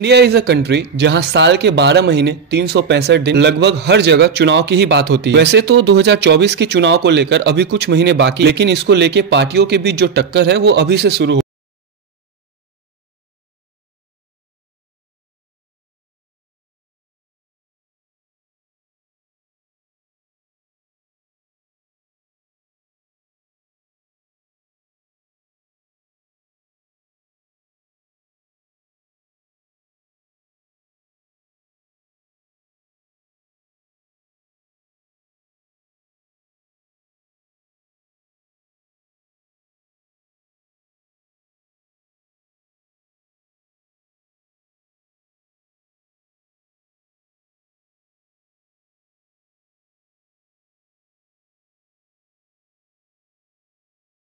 India is a country जहां साल के 12 महीने 365 दिन लगभग हर जगह चुनाव की ही बात होती है। वैसे तो 2024 के चुनाव को लेकर अभी कुछ महीने बाकी, लेकिन इसको लेके पार्टियों के बीच जो टक्कर है वो अभी से शुरू हो।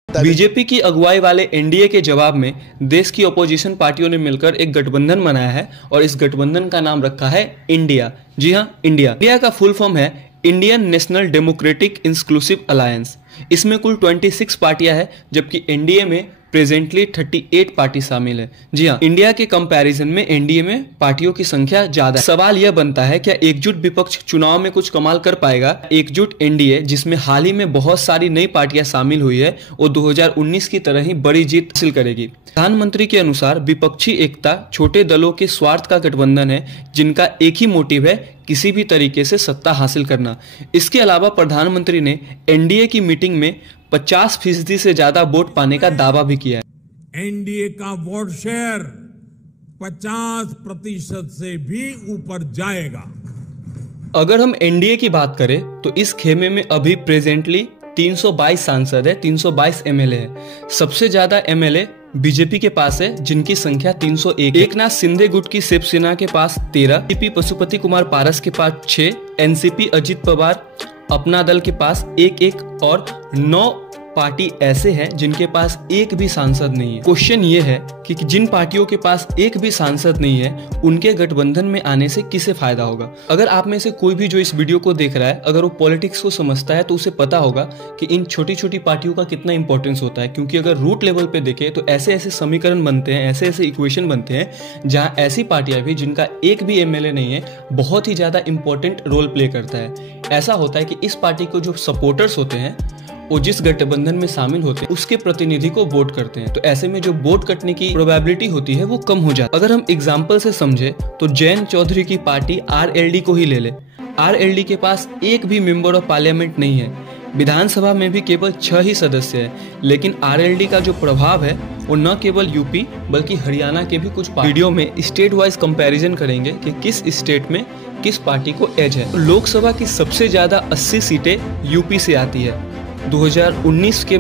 बीजेपी की अगुवाई वाले एनडीए के जवाब में देश की अपोजिशन पार्टियों ने मिलकर एक गठबंधन बनाया है और इस गठबंधन का नाम रखा है इंडिया। जी हाँ, इंडिया का फुल फॉर्म है Indian national democratic inclusive alliance. इसमें कुल 26 पार्टियां हैं, जबकि एनडीए में प्रेजेंटली 38 पार्टी शामिल है। जी हाँ, इंडिया के कंपैरिजन में एनडीए में पार्टियों की संख्या ज्यादा है। सवाल यह बनता है, क्या एकजुट विपक्ष चुनाव में कुछ कमाल कर पाएगा? एकजुट एनडीए, जिसमें हाल ही में बहुत सारी नई पार्टियां शामिल हुई है, वो 2019 की तरह ही बड़ी जीत हासिल करेगी। प्रधानमंत्री के अनुसार विपक्षी एकता छोटे दलों के स्वार्थ का गठबंधन है, जिनका एक ही मोटिव है, किसी भी तरीके से सत्ता हासिल करना। इसके अलावा प्रधानमंत्री ने एनडीए की मीटिंग में 50% से ज्यादा वोट पाने का दावा भी किया है। एनडीए का वोट शेयर 50% से भी ऊपर जाएगा। अगर हम एनडीए की बात करें तो इस खेमे में अभी प्रेजेंटली 322 सांसद है, 322 एमएलए है। सबसे ज्यादा एमएलए बीजेपी के पास है, जिनकी संख्या 301। एकनाथ शिंदे गुट की शिवसेना के पास 13, टीपी पशुपति कुमार पारस के पास 6, एनसीपी अजित पवार अपना दल के पास 1 और 9 पार्टी ऐसे हैं जिनके पास एक भी सांसद नहीं है। क्वेश्चन ये है कि जिन पार्टियों के पास एक भी सांसद नहीं है, उनके गठबंधन में आने से किसे फायदा होगा? अगर आप में से कोई भी जो इस वीडियो को देख रहा है, अगर वो पॉलिटिक्स को समझता है तो उसे पता होगा कि इन छोटी छोटी पार्टियों का कितना इंपॉर्टेंस होता है। क्योंकि अगर रूट लेवल पे देखें तो ऐसे ऐसे समीकरण बनते हैं, ऐसे ऐसे इक्वेशन बनते हैं, जहाँ ऐसी पार्टियां भी जिनका एक भी एमएलए नहीं है, बहुत ही ज्यादा इंपॉर्टेंट रोल प्ले करता है। ऐसा होता है कि इस पार्टी को जो सपोर्टर्स होते हैं, वो जिस गठबंधन में शामिल होते हैं, उसके प्रतिनिधि को वोट करते हैं। तो ऐसे में जो वोट कटने की प्रोबेबिलिटी होती है वो कम हो जाती है। अगर हम एग्जांपल से समझे तो जयंत चौधरी की पार्टी आरएलडी को ही ले ले। आरएलडी के पास एक भी मेंबर ऑफ पार्लियामेंट नहीं है, विधानसभा में भी केवल 6 ही सदस्य है। लेकिन आरएलडी का जो प्रभाव है वो न केवल यूपी बल्कि हरियाणा के भी कुछ वीडियो में स्टेट वाइज कंपैरिजन करेंगे कि किस स्टेट में किस पार्टी को एज है। लोकसभा की सबसे ज्यादा 80 सीटें यूपी से आती है। 2019 के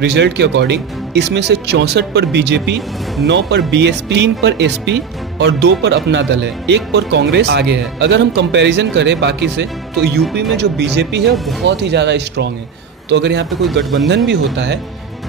रिजल्ट के अकॉर्डिंग इसमें से 64 पर बीजेपी, 9 पर बीएसपी, 3 पर एसपी और 2 पर अपना दल है, 1 पर कांग्रेस आगे है। अगर हम कंपैरिजन करें बाकी से तो यूपी में जो बीजेपी है वो बहुत ही ज़्यादा स्ट्रांग है। तो अगर यहाँ पे कोई गठबंधन भी होता है,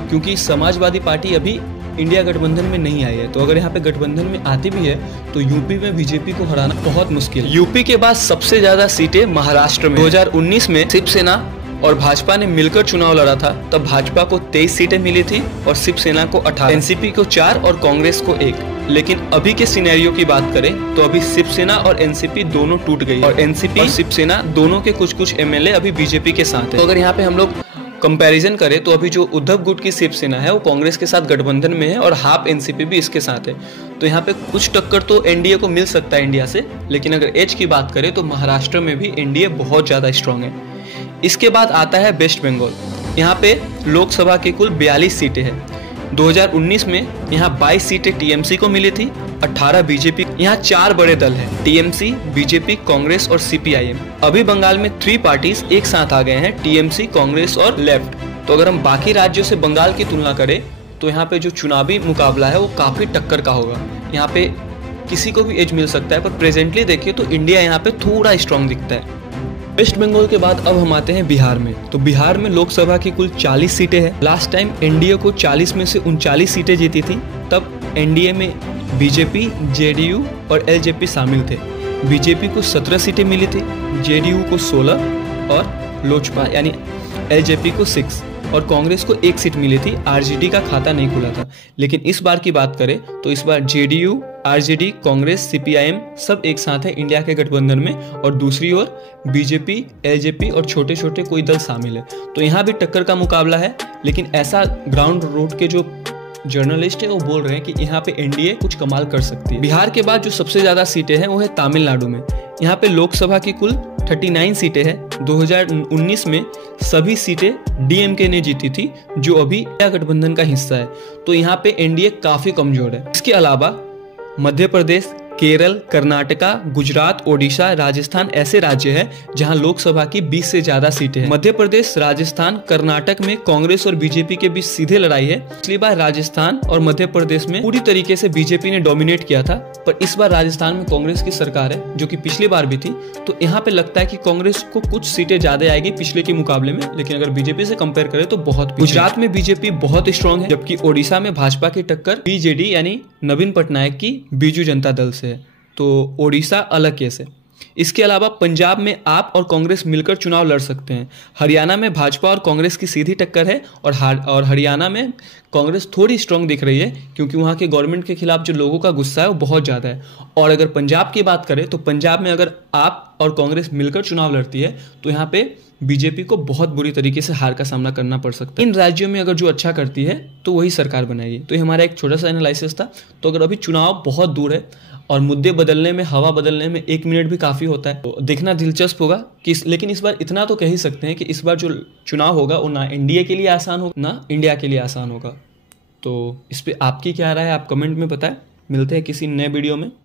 क्योंकि समाजवादी पार्टी अभी इंडिया गठबंधन में नहीं आई है, तो अगर यहाँ पे गठबंधन में आती भी है तो यूपी में बीजेपी को हराना बहुत मुश्किल है। यूपी के बाद सबसे ज्यादा सीटें महाराष्ट्र में। 2019 में शिवसेना और भाजपा ने मिलकर चुनाव लड़ा था, तब भाजपा को 23 सीटें मिली थी और शिवसेना को 18, एनसीपी को 4 और कांग्रेस को 1। लेकिन अभी के सिनेरियो की बात करें तो अभी शिवसेना और एनसीपी दोनों टूट गई और एनसीपी और शिवसेना दोनों के कुछ एमएलए अभी बीजेपी के साथ है। तो अगर यहाँ पे हम लोग कंपैरिजन करें तो अभी जो उद्धव गुट की शिवसेना है वो कांग्रेस के साथ गठबंधन में है और हाफ एनसीपी भी इसके साथ है। तो यहाँ पे कुछ टक्कर तो एनडीए को मिल सकता है इंडिया से, लेकिन अगर एज की बात करें तो महाराष्ट्र में भी एनडीए बहुत ज्यादा स्ट्रांग है। इसके बाद आता है वेस्ट बंगाल। यहाँ पे लोकसभा की कुल 42 सीटें हैं। 2019 में यहाँ 22 सीटें टीएमसी को मिली थी, 18 बीजेपी। यहाँ 4 बड़े दल हैं, टीएमसी, बीजेपी, कांग्रेस और सीपीआईएम। अभी बंगाल में 3 पार्टीज एक साथ आ गए हैं, टीएमसी, कांग्रेस और लेफ्ट। तो अगर हम बाकी राज्यों से बंगाल की तुलना करें तो यहाँ पे जो चुनावी मुकाबला है वो काफी टक्कर का होगा। यहाँ पे किसी को भी एज मिल सकता है, पर प्रेजेंटली देखिए तो इंडिया यहाँ पे थोड़ा स्ट्रांग दिखता है। वेस्ट बंगाल के बाद अब हम आते हैं बिहार में। तो बिहार में लोकसभा की कुल 40 सीटें हैं। लास्ट टाइम एनडीए को 40 में से 39 सीटें जीती थी, तब एनडीए में बीजेपी, जेडीयू और एलजेपी शामिल थे। बीजेपी को 17 सीटें मिली थी, जेडीयू को 16 और लोजपा यानी एलजेपी को 6। और कांग्रेस को 1 सीट मिली थी, आरजेडी का खाता नहीं खुला था। लेकिन इस बार की बात करें तो इस बार जेडीयू, आरजेडी, कांग्रेस, सीपीआईएम सब एक साथ है इंडिया के गठबंधन में, और दूसरी ओर बीजेपी, एलजेपी और छोटे छोटे कोई दल शामिल है। तो यहाँ भी टक्कर का मुकाबला है, लेकिन ऐसा ग्राउंड रूट के जो जर्नलिस्ट है वो बोल रहे हैं कि यहाँ पे एनडीए कुछ कमाल कर सकती है। बिहार के बाद जो सबसे ज्यादा सीटें हैं वो है तमिलनाडु में। यहाँ पे लोकसभा की कुल 39 सीटें हैं। 2019 में सभी सीटें डीएमके ने जीती थी, जो अभी इंडिया गठबंधन का हिस्सा है। तो यहाँ पे एनडीए काफी कमजोर है। इसके अलावा मध्य प्रदेश, केरल, कर्नाटका, गुजरात, ओडिशा, राजस्थान ऐसे राज्य हैं जहां लोकसभा की 20 से ज्यादा सीटें हैं। मध्य प्रदेश, राजस्थान, कर्नाटक में कांग्रेस और बीजेपी के बीच सीधे लड़ाई है। पिछली बार राजस्थान और मध्य प्रदेश में पूरी तरीके से बीजेपी ने डोमिनेट किया था, पर इस बार राजस्थान में कांग्रेस की सरकार है, जो कि पिछली बार भी थी। तो यहाँ पे लगता है कि कांग्रेस को कुछ सीटें ज्यादा आएगी पिछले के मुकाबले में, लेकिन अगर बीजेपी से कंपेयर करें तो बहुत। गुजरात में बीजेपी बहुत स्ट्रांग है, जबकि ओडिशा में भाजपा की टक्कर बीजेडी यानी नवीन पटनायक की बीजू जनता दल से है। तो ओडिशा अलग केस है। इसके अलावा पंजाब में आप और कांग्रेस मिलकर चुनाव लड़ सकते हैं। हरियाणा में भाजपा और कांग्रेस की सीधी टक्कर है, और हरियाणा में कांग्रेस थोड़ी स्ट्रांग दिख रही है, क्योंकि वहाँ के गवर्नमेंट के खिलाफ जो लोगों का गुस्सा है वो बहुत ज़्यादा है। और अगर पंजाब की बात करें तो पंजाब में अगर आप और कांग्रेस मिलकर चुनाव लड़ती है तो यहाँ पे बीजेपी को बहुत बुरी तरीके से हार का सामना करना पड़ सकता है। इन राज्यों में अगर जो अच्छा करती है तो वही सरकार बनाएगी। तो ये हमारा एक छोटा सा एनालिसिस था। तो अगर अभी चुनाव बहुत दूर है और मुद्दे बदलने में, हवा बदलने में 1 मिनट भी काफ़ी होता है, तो देखना दिलचस्प होगा कि लेकिन इस बार इतना तो कह ही सकते हैं कि इस बार जो चुनाव होगा वो ना एनडीए के लिए आसान होगा ना इंडिया के लिए आसान होगा। तो इस पर आपकी क्या राय है, आप कमेंट में बताएं। मिलते हैं किसी नए वीडियो में।